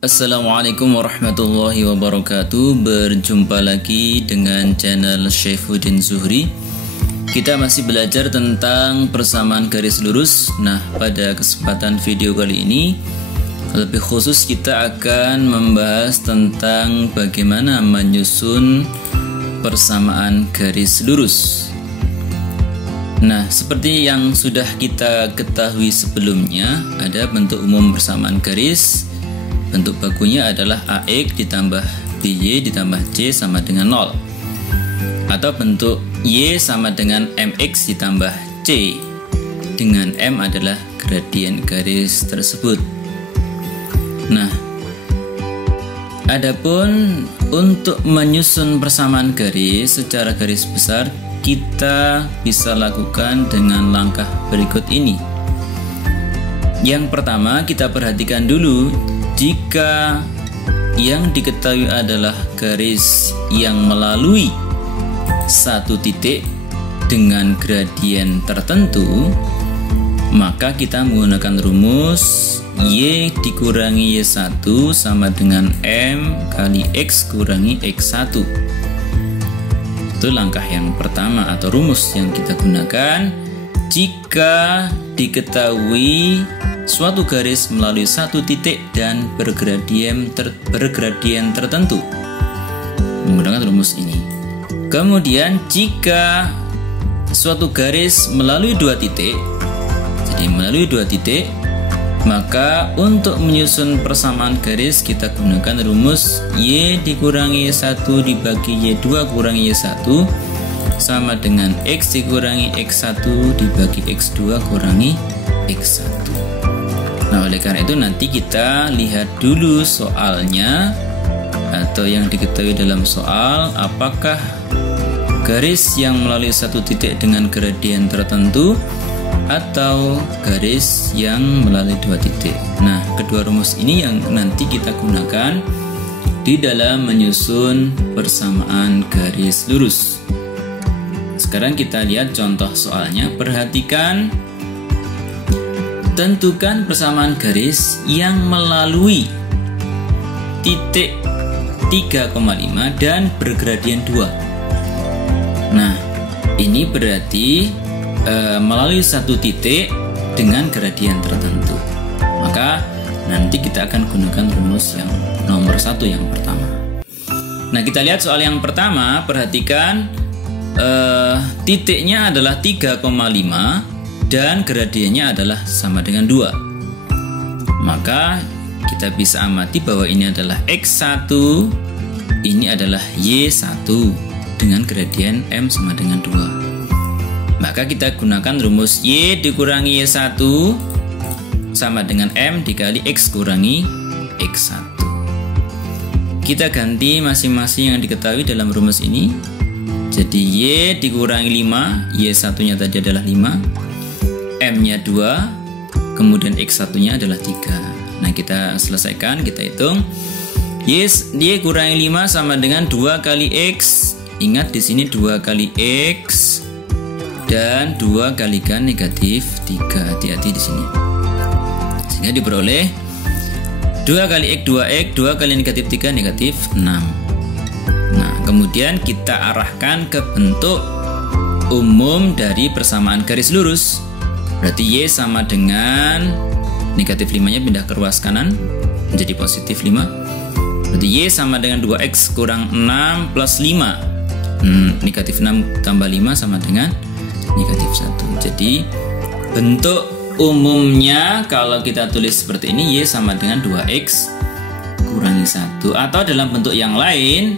Assalamualaikum warahmatullahi wabarakatuh. Berjumpa lagi dengan channel Syaifuddin Zuhri. Kita masih belajar tentang persamaan garis lurus. Nah, pada kesempatan video kali ini lebih khusus kita akan membahas tentang bagaimana menyusun persamaan garis lurus. Nah, seperti yang sudah kita ketahui sebelumnya, ada bentuk umum persamaan garis. Bentuk bakunya adalah AX ditambah BY ditambah C sama dengan 0. Atau bentuk Y sama dengan MX ditambah C, dengan M adalah gradien garis tersebut. Nah, adapun untuk menyusun persamaan garis secara garis besar, kita bisa lakukan dengan langkah berikut ini. Yang pertama, kita perhatikan dulu, jika yang diketahui adalah garis yang melalui satu titik dengan gradien tertentu, maka kita menggunakan rumus Y dikurangi Y1 sama dengan M kali X kurangi X1. Itu langkah yang pertama atau rumus yang kita gunakan jika diketahui suatu garis melalui satu titik dan bergradien tertentu, menggunakan rumus ini. Kemudian jika suatu garis melalui dua titik, maka untuk menyusun persamaan garis kita gunakan rumus Y dikurangi Y1 dibagi Y2 kurangi Y1 sama dengan X dikurangi X1 dibagi X2 kurangi X1. Nah, oleh karena itu nanti kita lihat dulu soalnya atau yang diketahui dalam soal, apakah garis yang melalui satu titik dengan gradien tertentu atau garis yang melalui dua titik. Nah, kedua rumus ini yang nanti kita gunakan di dalam menyusun persamaan garis lurus. Sekarang kita lihat contoh soalnya. Perhatikan, tentukan persamaan garis yang melalui titik 3,5 dan bergradien 2. Nah, ini berarti melalui satu titik dengan gradien tertentu. Maka nanti kita akan gunakan rumus yang nomor 1 yang pertama. Nah, kita lihat soal yang pertama. Perhatikan, titiknya adalah 3,5 dan gradiennya adalah sama dengan 2. Maka kita bisa amati bahwa ini adalah X1, ini adalah Y1 dengan gradien M sama dengan 2. Maka kita gunakan rumus Y dikurangi Y1 sama dengan M dikali X kurangi X1. Kita ganti masing-masing yang diketahui dalam rumus ini. Jadi Y dikurangi 5, Y1 nya tadi adalah 5, M nya 2, kemudian X1 nya adalah 3. Nah, kita selesaikan, kita hitung. Y kurangi 5 sama dengan 2 kali X. Ingat di sini 2 kali X dan 2 kalikan negatif 3. Hati-hati di sini. Sehingga diperoleh 2 kali X 2X, 2 kali negatif 3 negatif 6. Nah, kemudian kita arahkan ke bentuk umum dari persamaan garis lurus. Berarti Y sama dengan negatif 5 nya pindah ke ruas kanan menjadi positif 5. Berarti Y sama dengan 2X kurang 6 plus 5. Negatif 6 tambah 5 sama dengan negatif 1. Jadi bentuk umumnya kalau kita tulis seperti ini, Y sama dengan 2X kurangi 1. Atau dalam bentuk yang lain,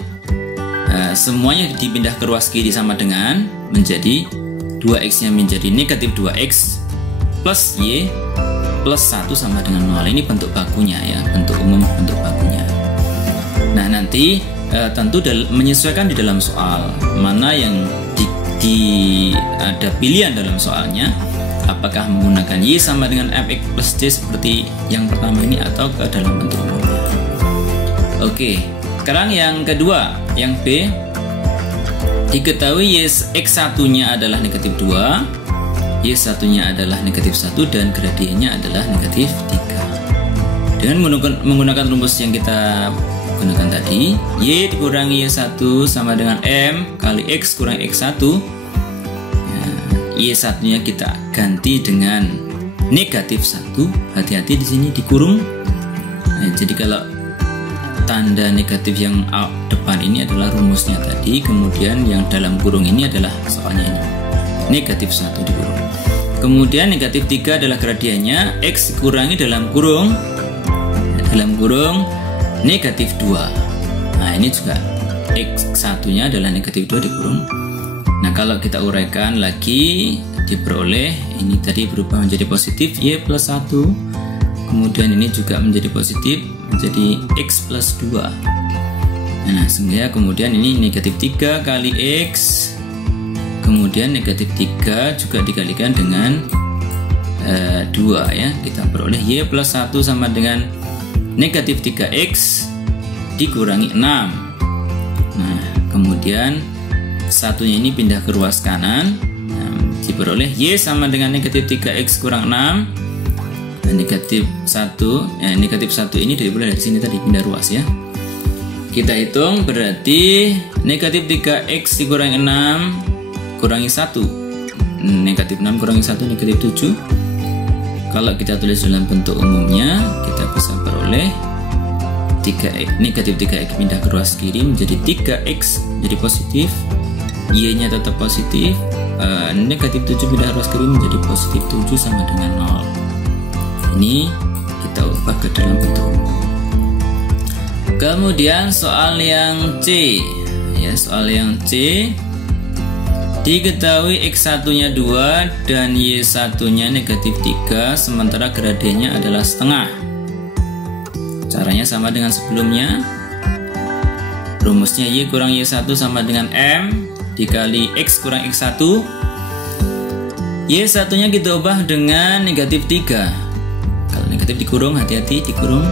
semuanya dipindah ke ruas kiri sama dengan menjadi 2X nya menjadi negatif 2X plus Y plus 1 sama dengan 0. Ini bentuk bakunya ya, bentuk umum bentuk bakunya. Nah, nanti tentu menyesuaikan di dalam soal mana yang ada pilihan dalam soalnya, apakah menggunakan Y sama dengan MX plus C seperti yang pertama ini atau ke dalam bentuk umumnya. Oke, sekarang yang kedua, yang B. Diketahui X1 nya adalah negatif 2, Y1 nya adalah negatif 1 dan gradiennya adalah negatif 3. Dengan menggunakan rumus yang kita gunakan tadi, Y dikurangi Y1 sama dengan M kali X kurang X1. Y1 nya kita ganti dengan negatif 1. Hati-hati di sini dikurung. Jadi kalau tanda negatif yang depan ini adalah rumusnya tadi, kemudian yang dalam kurung ini adalah soalnya ini, negatif 1 dikurung. Kemudian negatif 3 adalah gradiennya, X dikurangi dalam kurung negatif 2. Nah ini juga X1 nya adalah negatif 2 dikurung. Nah kalau kita uraikan lagi, diperoleh ini tadi berubah menjadi positif Y plus 1. Kemudian ini juga menjadi positif, menjadi X plus 2. Nah sehingga kemudian ini negatif 3 kali X, kemudian negatif 3 juga dikalikan dengan 2 ya. Kita peroleh Y plus 1 sama dengan negatif 3X dikurangi 6. Nah kemudian satunya ini pindah ke ruas kanan. Diperoleh Y sama dengan negatif 3X kurang 6. Dan negatif 1 ini diperoleh dari sini tadi, pindah ruas ya. Kita hitung, berarti negatif 3X dikurangi 6 kurangi 1, negatif 6 kurangi 1 negatif 7. Kalau kita tulis dalam bentuk umumnya, kita bisa peroleh negatif 3X pindah ke ruas kiri menjadi 3X jadi positif, Y nya tetap positif, negatif 7 pindah ke ruas kiri menjadi positif 7 sama dengan 0. Ini kita ubah ke dalam bentuk umum. Kemudian soal yang C ya, soal yang C diketahui X1 nya 2 dan Y1 nya negatif 3, sementara gradiennya adalah setengah. Caranya sama dengan sebelumnya. Rumusnya Y kurang Y1 sama dengan M dikali X kurang X1. Y1 nya kita ubah dengan negatif 3. Kalau negatif dikurung, hati-hati dikurung.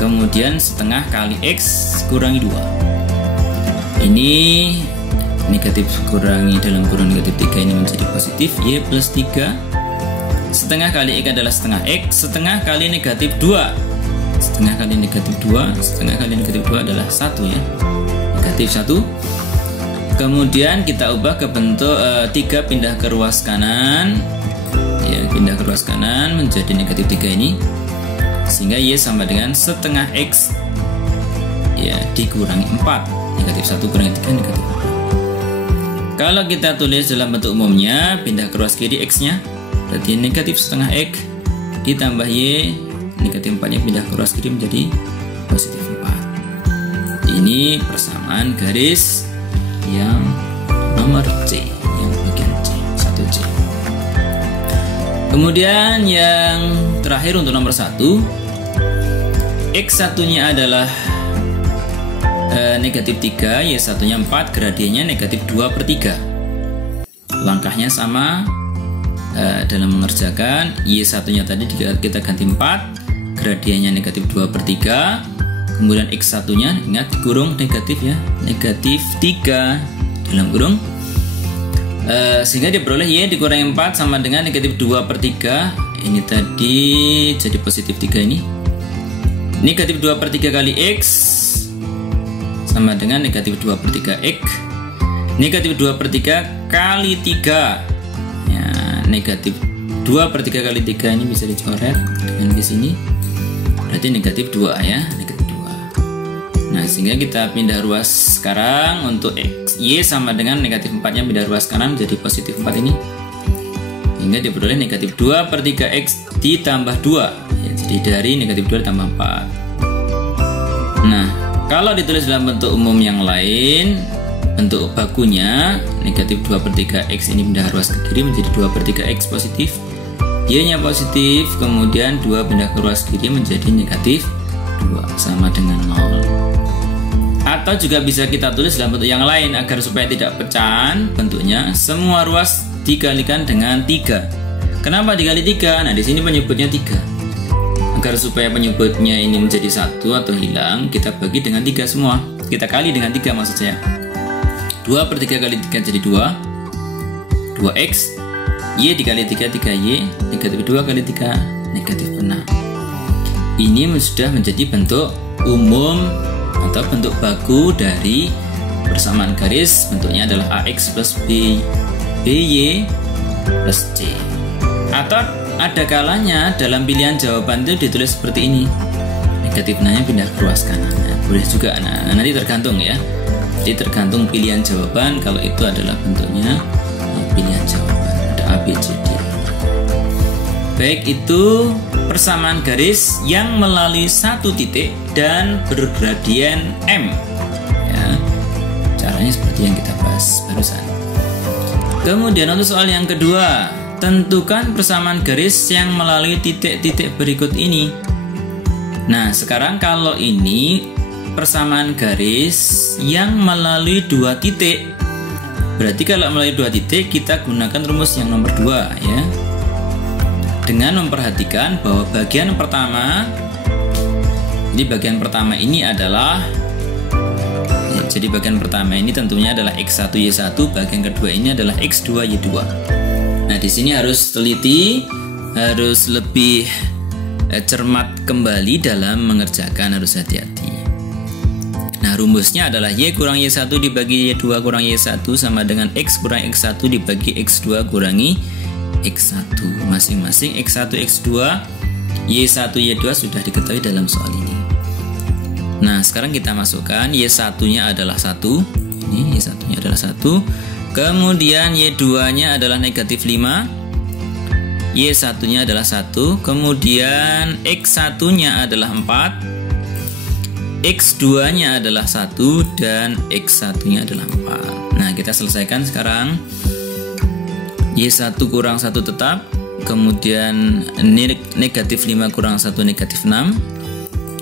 Kemudian setengah kali X kurangi 2. Ini negatif kurangi dalam kurung negatif 3 ini menjadi positif, Y plus 3. Setengah kali X adalah setengah X, setengah kali negatif 2. Setengah kali negatif 2, setengah kali negatif 2 adalah 1 ya, negatif 1. Kemudian kita ubah ke bentuk 3 pindah ke ruas kanan ya, pindah ke ruas kanan menjadi negatif 3 ini, sehingga Y sama dengan setengah X ya dikurangi 4. Negatif 1 kurangi 3 negatif 4. Kalau kita tulis dalam bentuk umumnya, pindah ke ruas kiri X nya, berarti negatif setengah X ditambah Y, negatif 4 nya pindah ke ruas kiri menjadi positif 4. Ini persamaan garis yang nomor C, yang bagian C, 1C. Kemudian yang terakhir untuk nomor 1, X1 nya adalah negatif 3, Y1 nya 4, gradiennya negatif 2/3. Langkahnya sama dalam mengerjakan. Y1 nya tadi kita ganti 4, gradiennya negatif 2/3. Kemudian X1 nya ingat kurung negatif ya, negatif 3 dalam kurung, sehingga diperoleh Y dikurangi 4 sama dengan negatif 2/3. Ini tadi jadi positif 3 ini. Negatif 2/3 kali X sama dengan negatif 2/3 X. Negatif 2/3 kali 3 ya, negatif 2/3 kali 3 ini bisa dicoret dengan di sini, berarti negatif 2 ya, negatif 2. Nah sehingga kita pindah ruas sekarang untuk X, Y sama dengan negatif 4 nya pindah ruas kanan jadi positif 4 ini, hingga diperoleh negatif 2/3 X ditambah 2 ya, jadi dari negatif 2 ditambah 4. Nah kalau ditulis dalam bentuk umum yang lain, bentuk bakunya negatif 2/3 X ini pindah ruas ke kiri menjadi 2/3 X positif, Y nya positif, kemudian 2 pindah ke ruas kiri menjadi negatif 2 sama dengan 0. Atau juga bisa kita tulis dalam bentuk yang lain agar supaya tidak pecahan bentuknya, semua ruas dikalikan dengan 3. Kenapa dikali 3? Nah di sini penyebutnya 3. Agar supaya penyebutnya ini menjadi 1 atau hilang, kita bagi dengan 3 semua. Kita kali dengan 3 maksud saya. 2/3 kali 3 jadi 2, 2X, Y dikali 3, 3Y, negatif 2 kali 3, negatif 6. ini sudah menjadi bentuk umum atau bentuk baku dari persamaan garis. Bentuknya adalah AX plus BY plus C. Atau ada kalanya dalam pilihan jawaban itu ditulis seperti ini, negatif 6-nya pindah ke ruas kanan. Nah, boleh juga. Nah, nanti tergantung ya. Jadi tergantung pilihan jawaban. Kalau itu adalah bentuknya pilihan jawaban, ada A, B, C, D. Baik, itu persamaan garis yang melalui satu titik dan bergradien M ya. Caranya seperti yang kita bahas barusan. Kemudian untuk soal yang kedua, tentukan persamaan garis yang melalui titik-titik berikut ini. Nah, sekarang kalau ini persamaan garis yang melalui dua titik, berarti kalau melalui dua titik kita gunakan rumus yang nomor 2 ya, dengan memperhatikan bahwa bagian pertama, jadi bagian pertama ini adalah ya, jadi bagian pertama ini tentunya adalah X1 Y1, bagian kedua ini adalah X2 Y2. Nah, di sini harus teliti, harus lebih cermat kembali dalam mengerjakan, harus hati-hati. Nah, rumusnya adalah Y kurang Y1 dibagi Y2 kurang Y1 sama dengan X kurang X1 dibagi X2 kurangi X1. Masing-masing X1, X2, Y1, Y2 sudah diketahui dalam soal ini. Nah, sekarang kita masukkan Y1-nya adalah 1. Ini Y1-nya adalah 1. Kemudian Y2-nya adalah negatif 5. Y1-nya adalah 1. Kemudian X1-nya adalah 4. X2-nya adalah 1 dan X1-nya adalah 4. Nah, kita selesaikan sekarang. Y1 kurang 1 tetap. Kemudian negatif 5 kurang 1 negatif 6.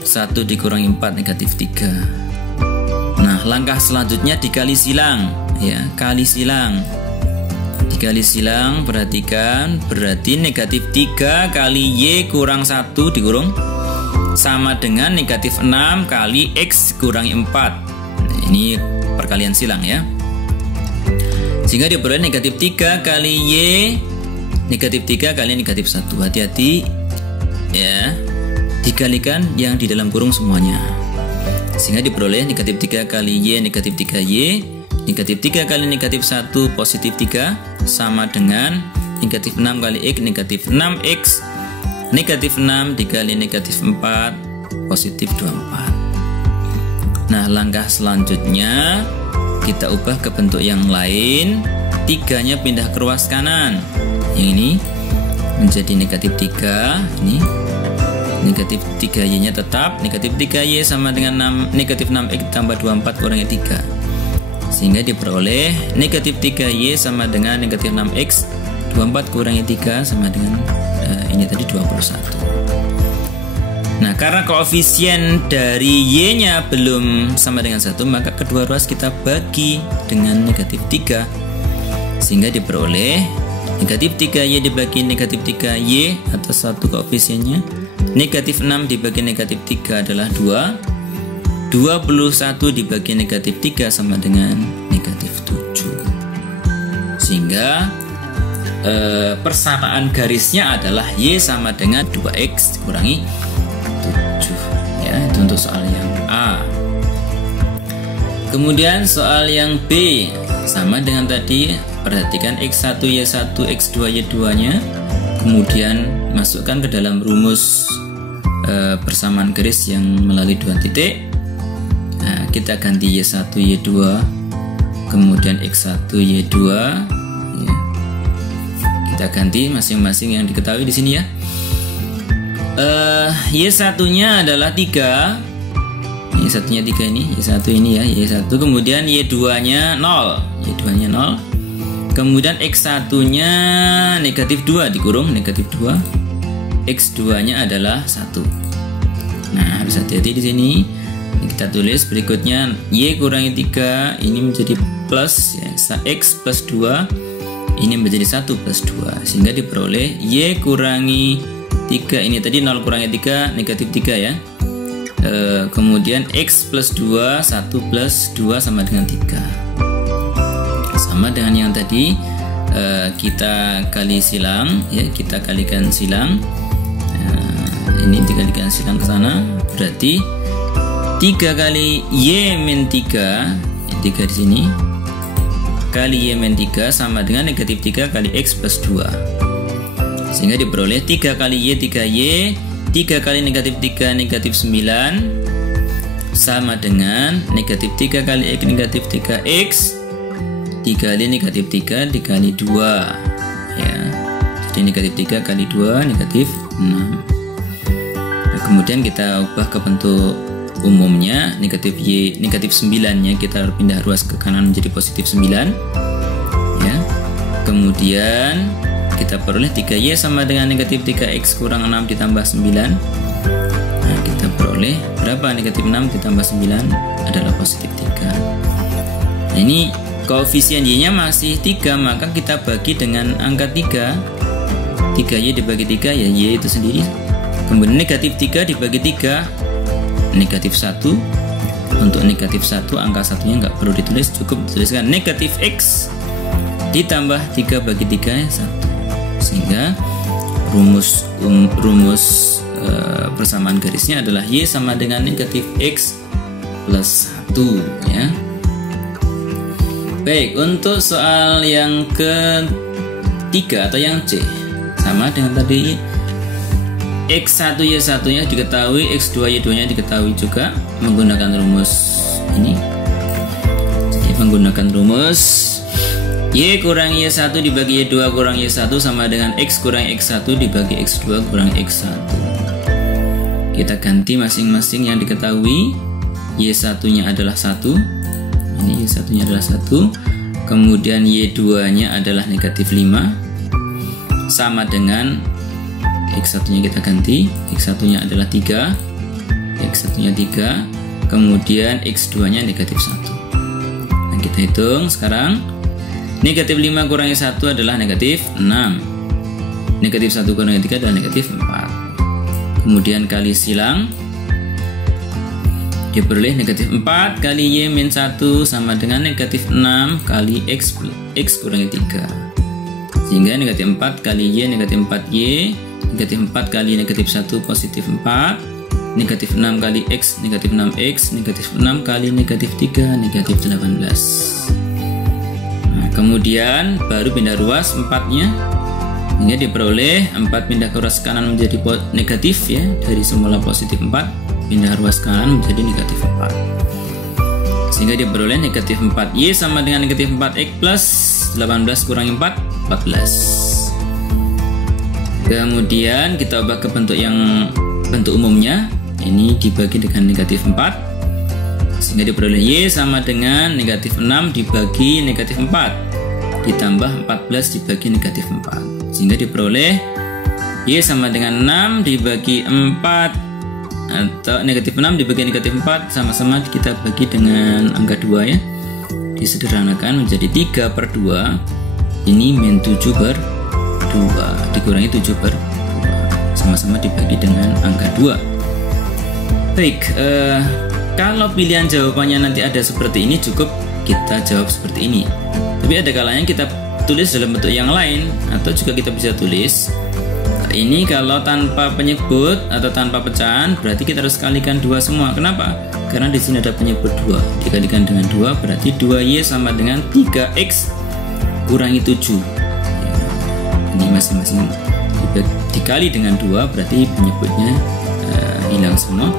1 dikurangi 4 negatif 3. Nah, langkah selanjutnya dikali silang ya, kali silang. Dikali silang, perhatikan, berarti negatif 3 kali Y kurang 1 dikurung sama dengan negatif 6 kali X kurangi 4. Nah, ini perkalian silang ya. Sehingga diperoleh negatif 3 kali Y, negatif 3 kali negatif 1. Hati-hati ya, dikalikan yang di dalam kurung semuanya. Sehingga diperoleh negatif 3 kali Y, negatif 3Y, negatif 3 kali negatif 1 positif 3 sama dengan negatif 6 kali X, negatif 6X, negatif 6 dikali negatif 4 positif 24. Nah, langkah selanjutnya kita ubah ke bentuk yang lain. 3-nya pindah ke ruas kanan. Yang ini menjadi negatif 3. Ini negatif 3Y-nya tetap. Negatif 3Y sama dengan 6, negatif 6X tambah 24 kurangi 3. Sehingga diperoleh negatif 3Y sama dengan negatif 6X, 24 kurangi 3 sama dengan ini tadi 21. Nah, karena koefisien dari Y-nya belum sama dengan 1, maka kedua ruas kita bagi dengan negatif 3. Sehingga diperoleh negatif 3Y dibagi negatif 3Y atas satu koefisiennya. Negatif 6 dibagi negatif 3 adalah 2. 21 dibagi negatif 3 sama dengan negatif 7. Sehingga persamaan garisnya adalah Y sama dengan 2X kurangi 7 ya. Itu untuk soal yang A. Kemudian soal yang B sama dengan tadi. Perhatikan X1 Y1 X2 Y2 nya, kemudian masukkan ke dalam rumus persamaan garis yang melalui dua titik. Nah, kita ganti Y1 Y2 kemudian X1 Y2 ya. Kita ganti masing-masing yang diketahui di sini ya. Y1-nya adalah 3. Y1-nya 3 ini, Y1 ini ya, Y1. Kemudian Y2-nya 0. Y2-nya 0. Kemudian X1-nya negatif 2 dikurung negatif 2. X2-nya adalah 1. Nah, harus hati-hati di sini. Kita tulis berikutnya Y kurangi 3 ini menjadi plus ya, X plus 2 ini menjadi 1 plus 2, sehingga diperoleh Y kurangi 3 ini tadi 0 kurangi 3 negatif 3 ya. Kemudian X plus 2 1 plus 2 sama dengan 3. Sama dengan yang tadi, kita kali silang ya, kita kalikan silang. ini 3 dikasihkan ke sana, berarti 3 kali Y min 3 di sini kali Y min 3 sama dengan negatif 3 kali X plus 2, sehingga diperoleh 3 kali Y 3Y 3 kali negatif 3 negatif 9 sama dengan negatif 3 kali X negatif 3X 3 kali negatif 3 dikali 2 ya, jadi negatif 3 kali 2 negatif 6. Nah, kemudian kita ubah ke bentuk umumnya, negatif Y negatif 9 nya kita pindah ruas ke kanan menjadi positif 9 ya. Kemudian kita peroleh 3Y sama dengan negatif 3X kurang 6 ditambah 9. Nah, kita peroleh berapa? Negatif 6 ditambah 9 adalah positif 3. Nah, ini koefisien Y nya masih 3, maka kita bagi dengan angka 3. 3Y dibagi 3 ya Y itu sendiri. Kemudian negatif 3 dibagi 3 negatif 1. Untuk negatif 1 angka satunya nggak perlu ditulis, cukup dituliskan negatif X ditambah 3 bagi 3 1, sehingga rumus persamaan garisnya adalah Y sama dengan negatif X plus 1 ya. Baik, untuk soal yang ketiga atau yang C, sama dengan tadi, X1Y1 nya diketahui, X2Y2 nya diketahui juga menggunakan rumus ini. Jadi menggunakan rumus Y kurang Y1 dibagi Y2 kurang Y1 sama dengan X kurang X1 dibagi X2 kurang X1. Kita ganti masing-masing yang diketahui. Y1 nya adalah 1, ini Y1 nya adalah 1, kemudian Y2 nya adalah negatif 5 sama dengan X1 nya kita ganti, X1 nya adalah 3, X1 nya 3, kemudian X2 nya negatif 1. Nah, kita hitung sekarang. Negatif 5 kurang 1 adalah negatif 6, negatif 1 kurang 3 adalah negatif 4. Kemudian kali silang, diperoleh negatif 4 kali Y min 1 sama dengan negatif 6 kali X kurang 3, sehingga negatif 4 kali Y negatif 4Y, negatif 4 kali negatif 1 positif 4, negatif 6 kali X negatif 6X, negatif 6 kali negatif 3 negatif 18. Kemudian baru pindah ruas 4-nya, hingga diperoleh 4 pindah ke ruas kanan menjadi negatif ya, dari semula positif 4 pindah ruas kanan menjadi negatif 4, sehingga diperoleh negatif 4Y sama dengan negatif 4X plus 18 kurang 4 14. Kemudian kita ubah ke bentuk umumnya, ini dibagi dengan negatif 4, sehingga diperoleh Y sama dengan negatif 6 dibagi negatif 4 ditambah 14 dibagi negatif 4, sehingga diperoleh Y sama dengan 6 dibagi 4 atau negatif 6 dibagi negatif 4 sama-sama kita bagi dengan angka 2 ya, disederhanakan menjadi 3/2, ini min 7/2 dikurangi 7/2 sama-sama dibagi dengan angka 2. Baik, kalau pilihan jawabannya nanti ada seperti ini, cukup kita jawab seperti ini. Tapi ada kalanya kita tulis dalam bentuk yang lain, atau juga kita bisa tulis ini kalau tanpa penyebut atau tanpa pecahan, berarti kita harus kalikan 2 semua. Kenapa? Karena di sini ada penyebut 2, dikalikan dengan 2 berarti 2Y sama dengan 3X kurangi 7. Ini masing-masing dikali dengan 2 berarti penyebutnya hilang semua.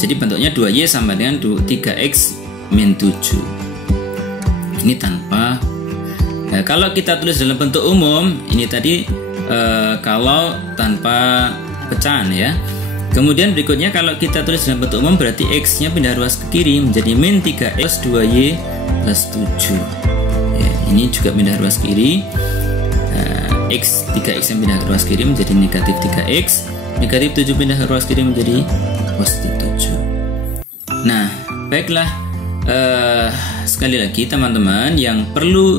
Jadi bentuknya 2Y sama dengan 3X min 7. Ini tanpa kalau kita tulis dalam bentuk umum, ini tadi kalau tanpa pecahan ya. Kemudian berikutnya kalau kita tulis dalam bentuk umum, berarti X nya pindah ruas ke kiri menjadi min 3X 2Y plus 7 ya, ini juga pindah ruas kiri. 3X yang pindah ke ruas kiri menjadi negatif 3X, negatif 7 pindah ke ruas kiri menjadi positif 7. Nah, baiklah, sekali lagi teman-teman, yang perlu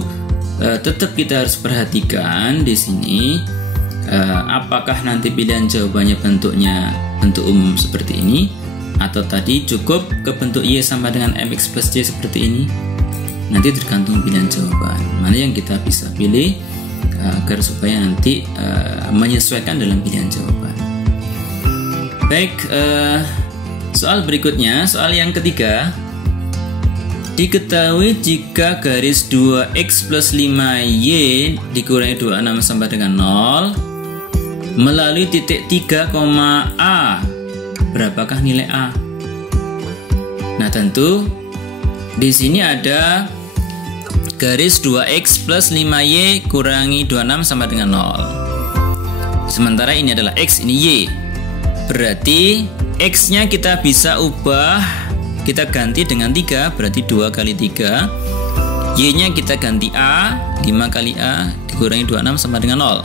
tetap kita harus perhatikan di sini, apakah nanti pilihan jawabannya bentuknya bentuk umum seperti ini, atau tadi cukup ke bentuk Y sama dengan MX plus Y seperti ini. Nanti tergantung pilihan jawaban mana yang kita bisa pilih, agar supaya nanti menyesuaikan dalam pilihan jawaban. Baik, soal berikutnya, soal yang ketiga. Diketahui jika garis 2x plus 5y dikurangi 26 sampai dengan 0 melalui titik 3, A, berapakah nilai A? Nah, tentu di sini ada garis 2x plus 5y kurangi 26 sama dengan 0. Sementara ini adalah x, ini y. Berarti x-nya kita bisa ubah, kita ganti dengan 3, berarti 2 kali 3. Y-nya kita ganti A, 5 kali A dikurangi 26 sama dengan 0.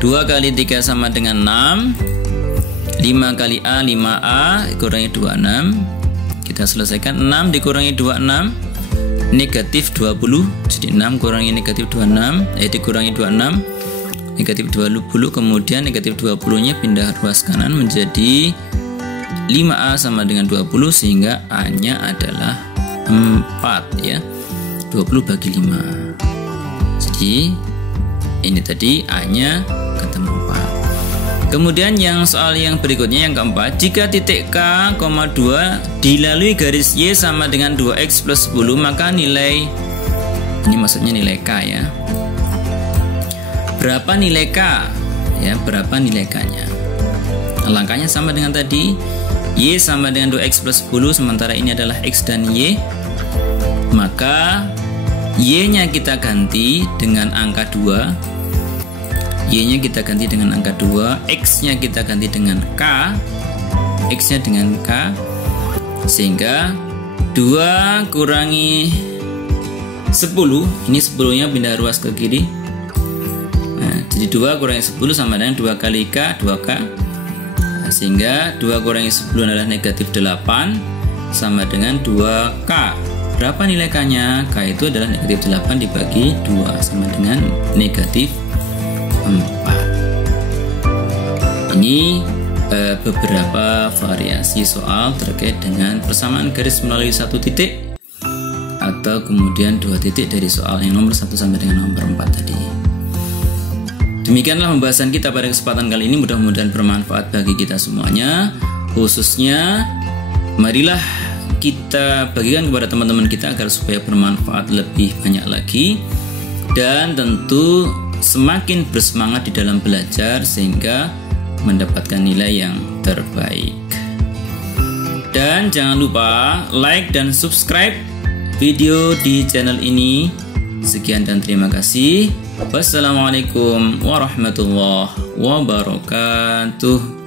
2 kali 3 sama dengan 6. 5 kali A, 5A dikurangi 26. Kita selesaikan, 6 dikurangi 26 negatif 20. Jadi 6 kurangi negatif 26, dikurangi 26 negatif 20, kemudian negatif 20 nya pindah ruas kanan menjadi 5A sama dengan 20, sehingga A nya adalah 4 ya. 20 bagi 5. Jadi ini tadi A nya ketemu 4. Kemudian yang soal yang berikutnya yang keempat, jika titik K, 2 dilalui garis Y sama dengan 2x plus 10, maka nilai, ini maksudnya nilai K ya. Berapa nilai K? Ya, berapa nilai K-nya? Langkahnya sama dengan tadi. Y sama dengan 2x plus 10, sementara ini adalah x dan y. Maka y-nya kita ganti dengan angka 2. Y-nya kita ganti dengan angka 2. X-nya kita ganti dengan K. X-nya dengan K. Sehingga 2 kurangi 10. Ini 10-nya pindah ruas ke kiri. Jadi 2 kurangi 10 sama dengan 2 kali K, 2K. Nah, sehingga 2 kurangi 10 adalah negatif 8 sama dengan 2K. Berapa nilai K-nya? K itu adalah negatif 8 dibagi 2 sama dengan negatif 4. Ini beberapa variasi soal terkait dengan persamaan garis melalui satu titik atau kemudian 2 titik dari soal yang nomor 1 sampai dengan nomor 4 tadi. Demikianlah pembahasan kita pada kesempatan kali ini, mudah-mudahan bermanfaat bagi kita semuanya. Khususnya marilah kita bagikan kepada teman-teman kita agar supaya bermanfaat lebih banyak lagi, dan tentu semakin bersemangat di dalam belajar sehingga mendapatkan nilai yang terbaik. Dan jangan lupa like dan subscribe video di channel ini. Sekian dan terima kasih. Wassalamualaikum warahmatullahi wabarakatuh.